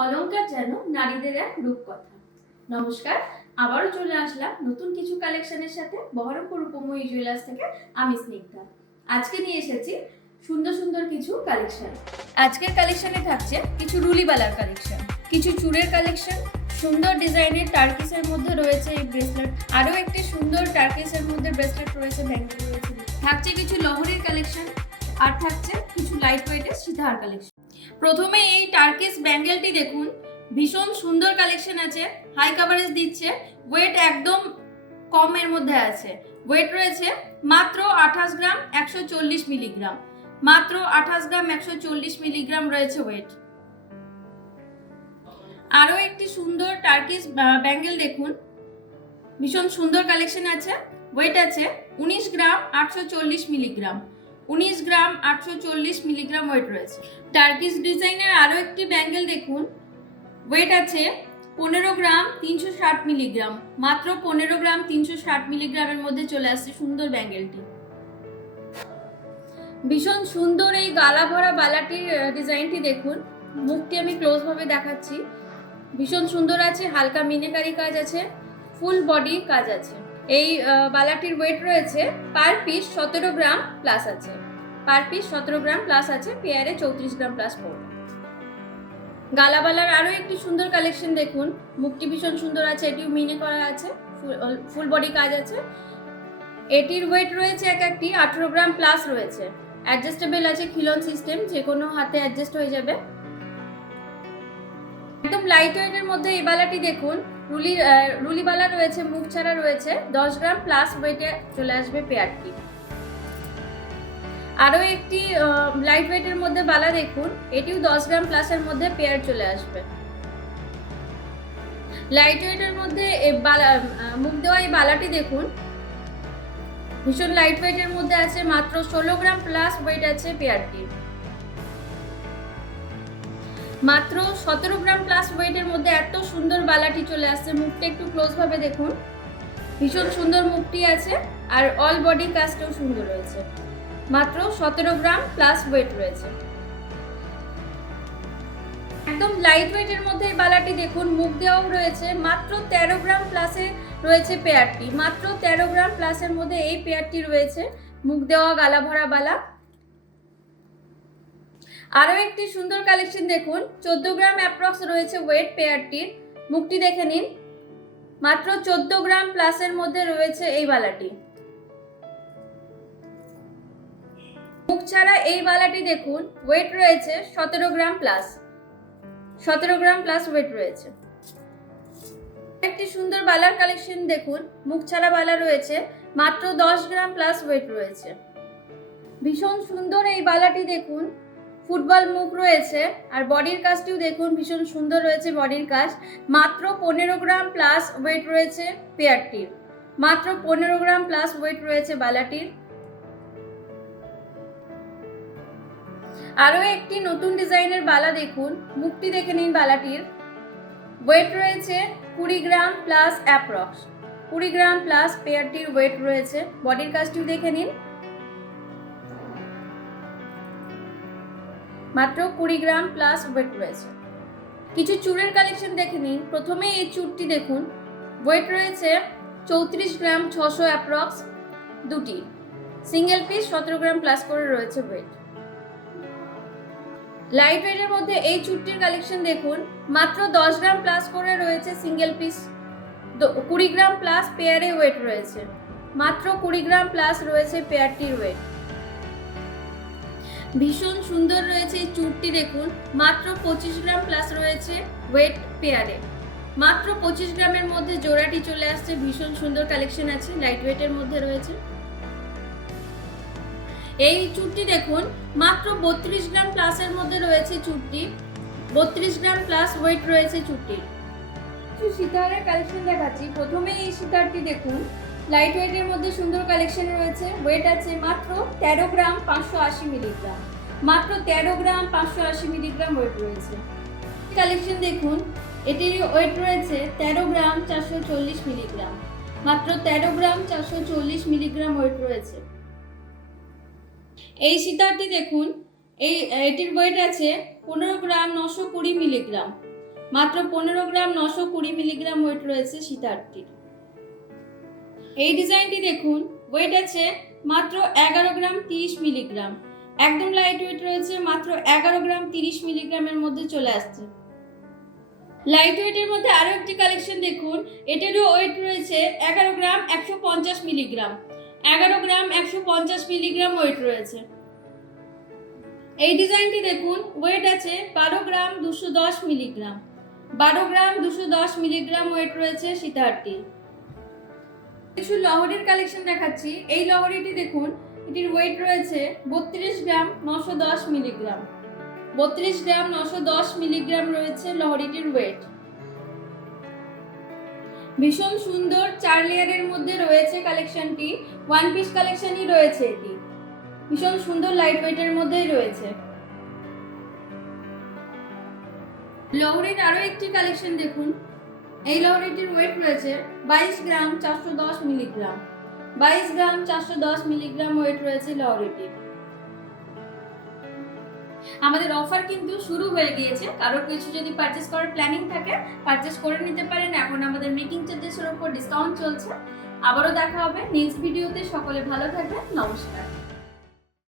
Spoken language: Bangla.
অলংকার যেন নারীদের এক রূপকথা। নমস্কার, আবারও চলে আসলাম নতুন কিছু কালেকশনের সাথে বহরমপুর উপময়ী জুয়েলার্স থেকে। আমি স্নিগ্ধা। আজকে নিয়ে এসেছি সুন্দর সুন্দর কিছু কালেকশন। আজকের কালেকশনে থাকছে কিছু রুলিবালার কালেকশন, কিছু চূড়ের কালেকশন, সুন্দর ডিজাইনের টার্কিসের মধ্যে রয়েছে এই ব্রেসলেট, আরও একটি সুন্দর টার্কিসের মধ্যে ব্রেসলেট রয়েছে, ব্যাঙ্গেল রয়েছে, থাকছে কিছু লহরির কালেকশন, আর থাকছে কিছু লাইট ওয়েটের সীতাহার কালেকশন। প্রথমে এই টার্কিস ব্যাঙ্গেলটি দেখুন, ভীষণ সুন্দর কালেকশন আছে, হাই কভারেজ দিচ্ছে, ওয়েট একদম কমের মধ্যে আছে। ওয়েট রয়েছে মাত্র 28 গ্রাম 140 মিলিগ্রাম, মাত্র 28 গ্রাম 140 মিলিগ্রাম রয়েছে ওয়েট। আরও একটি সুন্দর টার্কিস ব্যাঙ্গেল দেখুন, ভীষণ সুন্দর কালেকশন আছে, ওয়েট আছে 19 গ্রাম 840 মিলিগ্রাম, 19 গ্রাম 840 মিলিগ্রাম ওয়েট রয়েছে। টার্কিশ ডিজাইনের আরও একটি ব্যাঙ্গেল দেখুন, ওয়েট আছে 15 গ্রাম 360 মিলিগ্রাম, মাত্র 15 গ্রাম 360 মিলিগ্রামের মধ্যে চলে আসছে সুন্দর ব্যাঙ্গেলটি। ভীষণ সুন্দর এই গালা ভরা বালাটির ডিজাইনটি দেখুন, মুখটি আমি ক্লোজ ভাবে দেখাচ্ছি, ভীষণ সুন্দর আছে, হালকা মিনাকারি কাজ আছে, ফুল বডি কাজ আছে। এই বালাটির ওয়েট রয়েছে পার পিস 17 গ্রাম প্লাস আছে, পার পিস 17 গ্রাম প্লাস আছে, পেয়ারে 34 গ্রাম প্লাস পড়বে। গালাবালার আরও একটি সুন্দর কালেকশন দেখুন, মুখটি ভীষণ সুন্দর আছে, এটিও মিনে করা আছে, ফুল বডি কাজ আছে। এটির ওয়েট রয়েছে এক একটি 18 গ্রাম প্লাস রয়েছে, অ্যাডজাস্টেবল আছে, খিলন সিস্টেম, যে কোনো হাতে অ্যাডজাস্ট হয়ে যাবে। একদম লাইট ওয়েটের মধ্যে এই বালাটি দেখুন, রুলি বালা রয়েছে, মুখ ছাড়া রয়েছে, 10 গ্রাম প্লাস ওয়েটে চলে আসবে পেয়ারটি। আরও একটি লাইট ওয়েটের মধ্যে বালা দেখুন, এটিও 10 গ্রাম প্লাসের মধ্যে পেয়ার চলে আসবে। লাইট ওয়েটের মধ্যে মুখ দেওয়া এই বালাটি দেখুন, ভীষণ লাইট ওয়েটের মধ্যে আছে, মাত্র 16 গ্রাম প্লাস ওয়েট আছে পেয়ারটি, মাত্র 17 গ্রাম প্লাস ওয়েটের মধ্যে এত সুন্দর বালাটি চলে আসছে। মুখটা একটু ক্লোজ ভাবে দেখুন, ভীষণ সুন্দর মুখটি আছে, আর অল বডি কাজটাও সুন্দর রয়েছে, মাত্র 17 গ্রাম প্লাস ওয়েট রয়েছে। একদম লাইট ওয়েটের মধ্যে এই বালাটি দেখুন, মুখ দেওয়াও রয়েছে, মাত্র 13 গ্রাম প্লাসে রয়েছে পেয়ারটি, মাত্র 13 গ্রাম প্লাসের মধ্যে এই পেয়ারটি রয়েছে, মুখ দেওয়া গালা ভরা বালা। আরও একটি সুন্দর কালেকশন দেখুন, 14 গ্রাম অ্যাপ্রক্স রয়েছে ওয়েট পেয়ারটির, মুখটি দেখে নিন, মাত্র 14 গ্রাম প্লাসের মধ্যে রয়েছে এই বালাটি। মুখ ছাড়া এই বালাটি দেখুন, ওয়েট রয়েছে 17 গ্রাম প্লাস, 17 গ্রাম প্লাস ওয়েট রয়েছে। একটি সুন্দর বালার কালেকশন দেখুন, মুখ ছাড়া বালা রয়েছে, মাত্র 10 গ্রাম প্লাস ওয়েট রয়েছে। ভীষণ সুন্দর এই বালাটি দেখুন, ফুটবল মুখ রয়েছে, আর বডির কাজটিও দেখুন, ভীষণ সুন্দর রয়েছে বডির কাজ, মাত্র 15 গ্রাম প্লাস ওয়েট রয়েছে পেয়ারটির, মাত্র 15 গ্রাম প্লাস ওয়েট রয়েছে বালাটির। আরও একটি নতুন ডিজাইনের বালা দেখুন, মুখটি দেখে নিন বালাটির, ওয়েট রয়েছে 20 গ্রাম প্লাস অ্যাপ্রক্স, 20 গ্রাম প্লাস পেয়ারটির ওয়েট রয়েছে, বডির কাজটিও দেখে নিন, মাত্র 20 গ্রাম প্লাস ওয়েট রয়েছে। কিছু চূড়ের কালেকশন দেখে নিন, প্রথমে এই চূড়টি দেখুন, ওয়েট রয়েছে 34 গ্রাম 600 অ্যাপ্রক্স, দুটি সিঙ্গেল পিস 17 গ্রাম প্লাস করে রয়েছে ওয়েট। লাইট ওয়েটের মধ্যে এই চূড়টির কালেকশন দেখুন, মাত্র 10 গ্রাম প্লাস করে রয়েছে সিঙ্গেল পিস, 20 গ্রাম প্লাস পেয়ারে ওয়েট রয়েছে, মাত্র 20 গ্রাম প্লাস রয়েছে পেয়ারটির ওয়েট। ভীষণ সুন্দর রয়েছে এই চূড়টি দেখুন, মাত্র 25 গ্রাম প্লাস রয়েছে ওয়েট পেয়ারে, মাত্র 25 গ্রামের মধ্যে জোড়াটি চলে আসছে, ভীষণ সুন্দর কালেকশন আছে, লাইট ওয়েটের মধ্যে রয়েছে। এই চূড়টি দেখুন, মাত্র 32 গ্রাম প্লাসের মধ্যে রয়েছে চূড়টি, 32 গ্রাম প্লাস ওয়েট রয়েছে চূড়টির। কিছু সীতাহারের কালেকশন দেখাচ্ছি, প্রথমে এই সীতাহারটি দেখুন, লাইট ওয়েটের মধ্যে সুন্দর কালেকশন রয়েছে, ওয়েট আছে মাত্র 13 গ্রাম 580 মিলিগ্রাম, মাত্র 13 গ্রাম 580 মিলিগ্রাম ওয়েট রয়েছে। কালেকশন দেখুন, এটির ওয়েট রয়েছে 13 গ্রাম 440 মিলিগ্রাম, মাত্র 13 গ্রাম 440 মিলিগ্রাম ওয়েট রয়েছে। এই সীতাহারটি দেখুন, এটির ওয়েট আছে 15 গ্রাম 920 মিলিগ্রাম, মাত্র 15 গ্রাম 920 মিলিগ্রাম ওয়েট রয়েছে সীতাহারটির। এই ডিজাইনটি দেখুন, ওয়েট আছে মাত্র 11 গ্রাম 30 মিলিগ্রাম। একদম লাইট ওয়েট রয়েছে, মাত্র 11 গ্রাম 30 মিলিগ্রামের মধ্যে চলে আসছে। লাইট ওয়েটের মধ্যে আরো একটি কালেকশন দেখুন, এটারও ওয়েট রয়েছে 11 গ্রাম 150 মিলিগ্রাম। 11 গ্রাম 150 মিলিগ্রাম ওয়েট রয়েছে। এই ডিজাইনটি দেখুন, ওয়েট আছে 12 গ্রাম 210 মিলিগ্রাম। 12 গ্রাম 210 মিলিগ্রাম ওয়েট রয়েছে সীতাহারটি। কিছু লহরির কালেকশন দেখাচ্ছি। এই লহরিটি দেখুন, এটির ওয়েট রয়েছে 32 গ্রাম 910 মিলিগ্রাম। 32 গ্রাম 910 মিলিগ্রাম রয়েছে লহরিটির ওয়েট। ভীষণ সুন্দর 4 লেয়ারের মধ্যে রয়েছে কালেকশনটি। ওয়ান পিস কালেকশনই রয়েছে এটি। ভীষণ সুন্দর লাইট ওয়েটের মধ্যেই রয়েছে। লহরির আরো একটি কালেকশন দেখুন। এই লহরিটির ওয়েট রয়েছে 22 গ্রাম 410 মিলিগ্রাম। 22 গ্রাম 410 মিলিগ্রাম ওয়েট রয়েছে লহরিটির। আমাদের অফার কিন্তু শুরু হয়ে গিয়েছে। কারো কিছু যদি পারচেজ করার প্ল্যানিং থাকে, পারচেজ করে নিতে পারেন। এখন আমাদের মেকিং চার্জেসের উপর ডিসকাউন্ট চলছে। আবারও দেখা হবে নেক্সট ভিডিওতে। সকলে ভালো থাকবেন। নমস্কার।